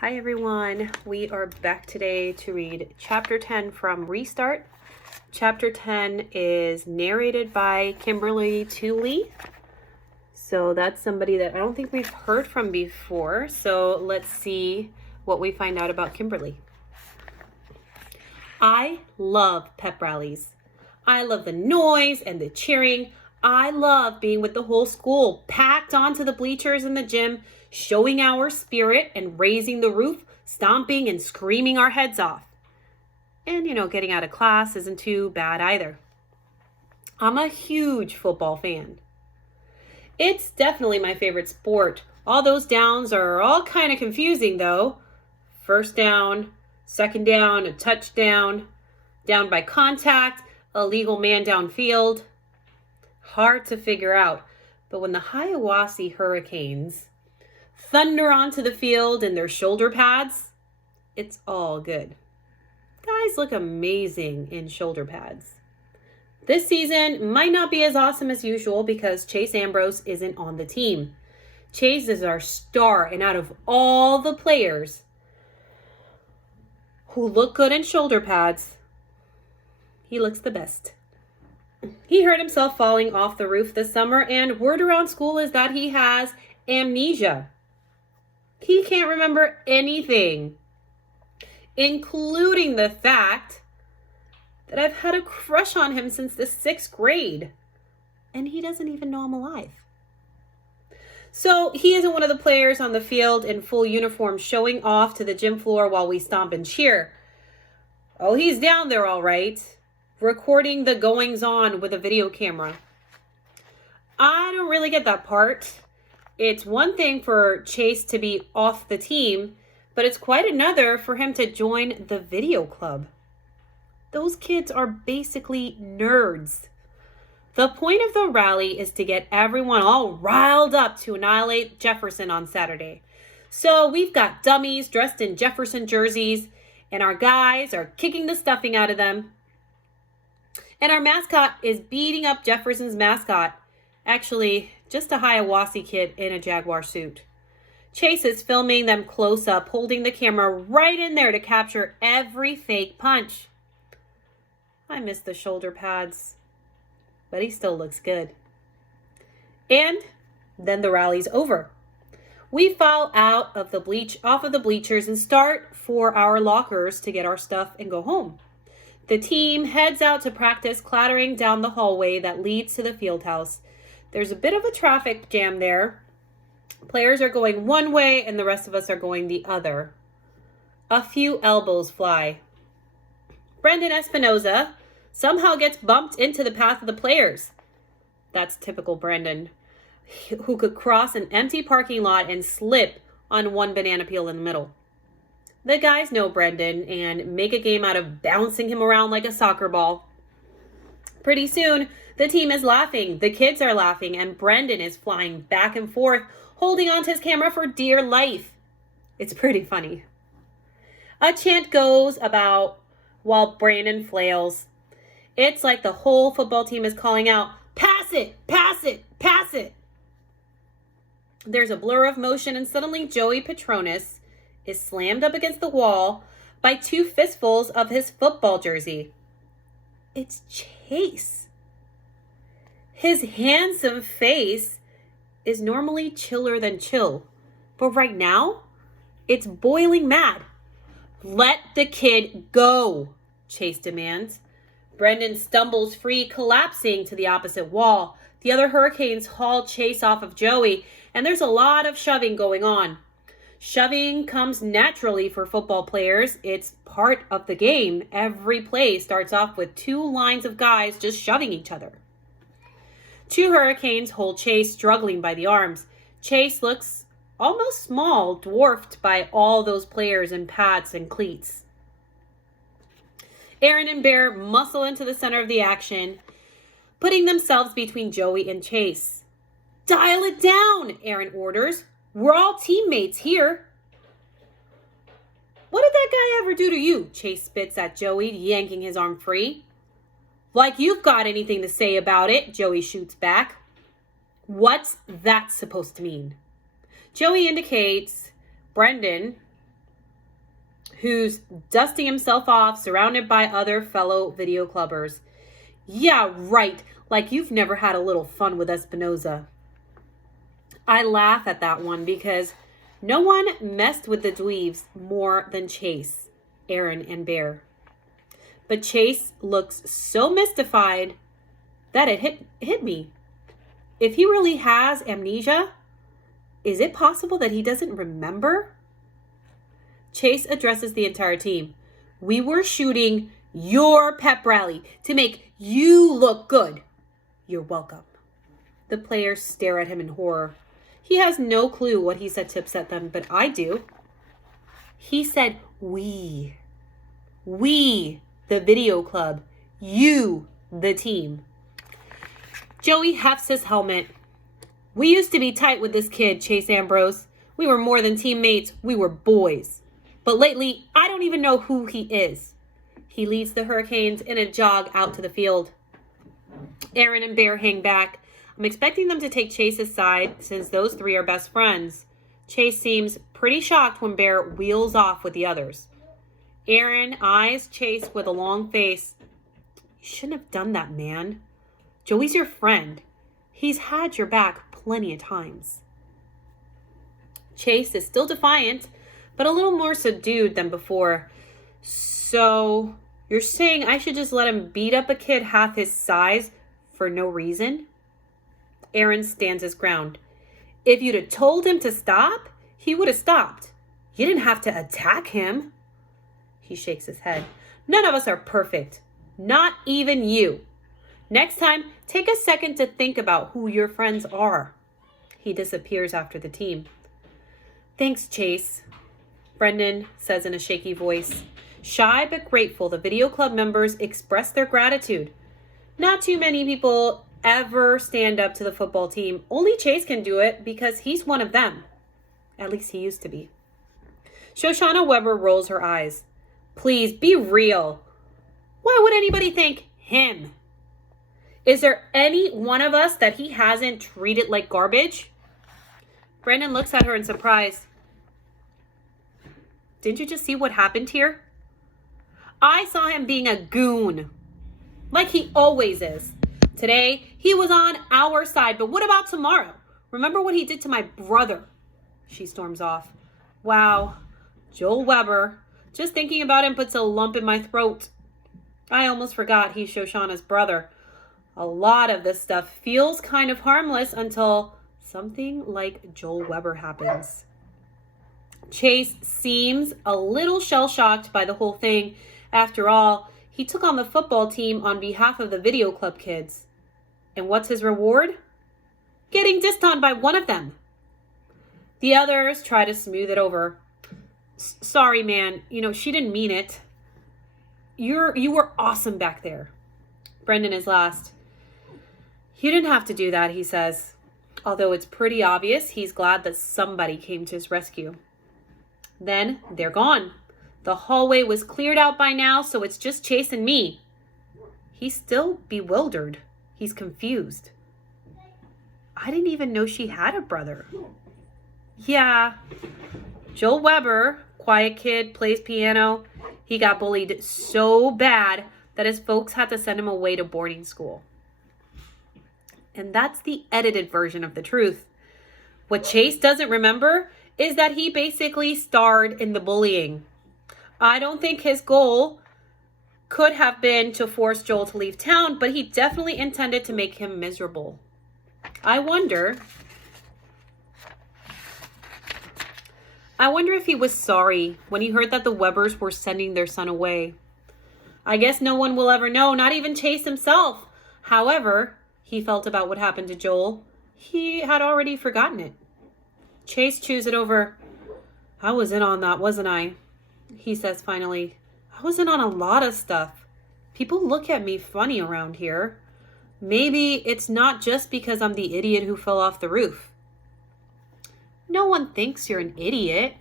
Hi everyone, we are back today to read Chapter 10 from Restart. Chapter 10 is narrated by Kimberly Tooley. So that's somebody that I don't think we've heard from before. So let's see what we find out about Kimberly. I love pep rallies. I love the noise and the cheering. I love being with the whole school, packed onto the bleachers in the gym, showing our spirit and raising the roof, stomping and screaming our heads off. And, getting out of class isn't too bad either. I'm a huge football fan. It's definitely my favorite sport. All those downs are all kind of confusing, though. First down, second down, a touchdown, down by contact, a legal man downfield. Hard to figure out. But when the Hiawassee Hurricanes thunder onto the field in their shoulder pads, it's all good. Guys look amazing in shoulder pads. This season might not be as awesome as usual because Chase Ambrose isn't on the team. Chase is our star, and out of all the players who look good in shoulder pads, he looks the best. He hurt himself falling off the roof this summer, and word around school is that he has amnesia. He can't remember anything, including the fact that I've had a crush on him since the 6th grade, and he doesn't even know I'm alive. So he isn't one of the players on the field in full uniform showing off to the gym floor while we stomp and cheer. Oh, he's down there all right, recording the goings-on with a video camera. I don't really get that part. It's one thing for Chase to be off the team, but it's quite another for him to join the video club. Those kids are basically nerds. The point of the rally is to get everyone all riled up to annihilate Jefferson on Saturday. So we've got dummies dressed in Jefferson jerseys, and our guys are kicking the stuffing out of them. And our mascot is beating up Jefferson's mascot. Actually, just a Hiawassee kid in a Jaguar suit. Chase is filming them close up, holding the camera right in there to capture every fake punch. I miss the shoulder pads, but he still looks good. And then the rally's over. We file out of off of the bleachers and start for our lockers to get our stuff and go home. The team heads out to practice, clattering down the hallway that leads to the field house. There's a bit of a traffic jam there. Players are going one way and the rest of us are going the other. A few elbows fly. Brendan Espinoza somehow gets bumped into the path of the players. That's typical Brendan, who could cross an empty parking lot and slip on one banana peel in the middle. The guys know Brendan and make a game out of bouncing him around like a soccer ball. Pretty soon, the team is laughing, the kids are laughing, and Brendan is flying back and forth, holding onto his camera for dear life. It's pretty funny. A chant goes about while Brandon flails. It's like the whole football team is calling out, "Pass it, pass it, pass it." There's a blur of motion, and suddenly Joey Petronis is slammed up against the wall by 2 fistfuls of his football jersey. It's Chase. His handsome face is normally chiller than chill, but right now, it's boiling mad. "Let the kid go," Chase demands. Brendan stumbles free, collapsing to the opposite wall. The other Hurricanes haul Chase off of Joey, and there's a lot of shoving going on. Shoving comes naturally for football players. It's part of the game. Every play starts off with 2 lines of guys just shoving each other. 2 Hurricanes hold Chase, struggling by the arms. Chase looks almost small, dwarfed by all those players in pads and cleats. Aaron and Bear muscle into the center of the action, putting themselves between Joey and Chase. "Dial it down," Aaron orders. "We're all teammates here." "What did that guy ever do to you?" Chase spits at Joey, yanking his arm free. "Like you've got anything to say about it," Joey shoots back. "What's that supposed to mean?" Joey indicates Brendan who's dusting himself off, surrounded by other fellow video clubbers. Yeah, right. Like you've never had a little fun with Espinoza. I laugh at that one because no one messed with the dweebs more than Chase, Aaron, and Bear. But Chase looks so mystified that it hit me. If he really has amnesia, is it possible that he doesn't remember? Chase addresses the entire team. We were shooting your pep rally to make you look good. You're welcome. The players stare at him in horror. He has no clue what he said to upset them, but I do. He said, we, the video club, you, the team. Joey hefts his helmet. We used to be tight with this kid, Chase Ambrose. We were more than teammates. We were boys. But lately, I don't even know who he is. He leads the Hurricanes in a jog out to the field. Aaron and Bear hang back. I'm expecting them to take Chase's side since those three are best friends. Chase seems pretty shocked when Bear wheels off with the others. Aaron eyes Chase with a long face. You shouldn't have done that, man. Joey's your friend. He's had your back plenty of times. Chase is still defiant, but a little more subdued than before. So, you're saying I should just let him beat up a kid half his size for no reason? Aaron stands his ground. If you'd have told him to stop, he would have stopped. You didn't have to attack him. He shakes his head. None of us are perfect. Not even you. Next time, take a second to think about who your friends are. He disappears after the team. Thanks, Chase, Brendan says in a shaky voice. Shy but grateful, the video club members express their gratitude. Not too many people ever stand up to the football team. Only Chase can do it because he's one of them. At least he used to be. Shoshana Weber rolls her eyes. Please, be real. Why would anybody thank him? Is there any one of us that he hasn't treated like garbage? Brendan looks at her in surprise. Didn't you just see what happened here? I saw him being a goon. Like he always is. Today, he was on our side, but what about tomorrow? Remember what he did to my brother? She storms off. Wow, Joel Weber. Just thinking about him puts a lump in my throat. I almost forgot he's Shoshana's brother. A lot of this stuff feels kind of harmless until something like Joel Weber happens. Chase seems a little shell-shocked by the whole thing. After all, he took on the football team on behalf of the video club kids. And what's his reward? Getting dissed on by one of them. The others try to smooth it over. Sorry, man. She didn't mean it. You were awesome back there. Brendan is last. You didn't have to do that, he says. Although it's pretty obvious he's glad that somebody came to his rescue. Then they're gone. The hallway was cleared out by now, so it's just Chase and me. He's still bewildered. He's confused. I didn't even know she had a brother. Yeah. Joel Weber, quiet kid, plays piano. He got bullied so bad that his folks had to send him away to boarding school. And that's the edited version of the truth. What Chase doesn't remember is that he basically starred in the bullying. I don't think his goal could have been to force Joel to leave town, but he definitely intended to make him miserable. I wonder if he was sorry when he heard that the Webers were sending their son away. I guess no one will ever know, not even Chase himself. However, he felt about what happened to Joel. He had already forgotten it. Chase chews it over. I was in on that, wasn't I? He says finally. I was in on a lot of stuff. People look at me funny around here. Maybe it's not just because I'm the idiot who fell off the roof. No one thinks you're an idiot,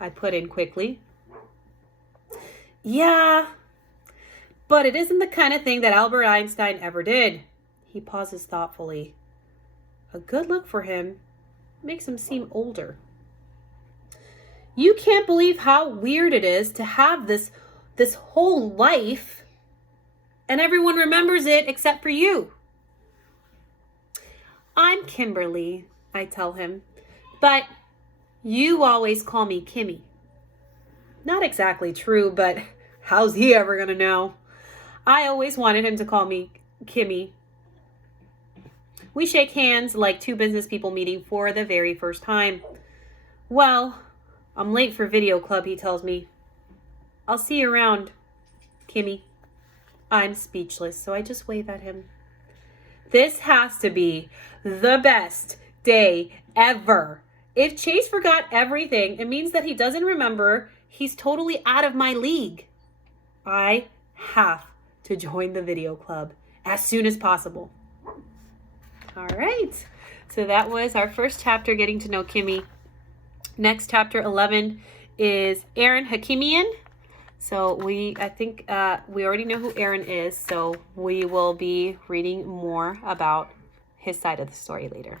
I put in quickly. Yeah, but it isn't the kind of thing that Albert Einstein ever did. He pauses thoughtfully. A good look for him makes him seem older. You can't believe how weird it is to have this whole life and everyone remembers it except for you. I'm Kimberly, I tell him, but you always call me Kimmy. Not exactly true, but how's he ever gonna know? I always wanted him to call me Kimmy. We shake hands like two business people meeting for the very first time. Well, I'm late for video club, he tells me. I'll see you around, Kimmy. I'm speechless, so I just wave at him. This has to be the best day ever. If Chase forgot everything, it means that he doesn't remember. He's totally out of my league. I have to join the video club as soon as possible. All right. So that was our first chapter, getting to know Kimmy. Next, chapter 11 is Aaron Hakimian. So I think we already know who Aaron is, so we will be reading more about his side of the story later.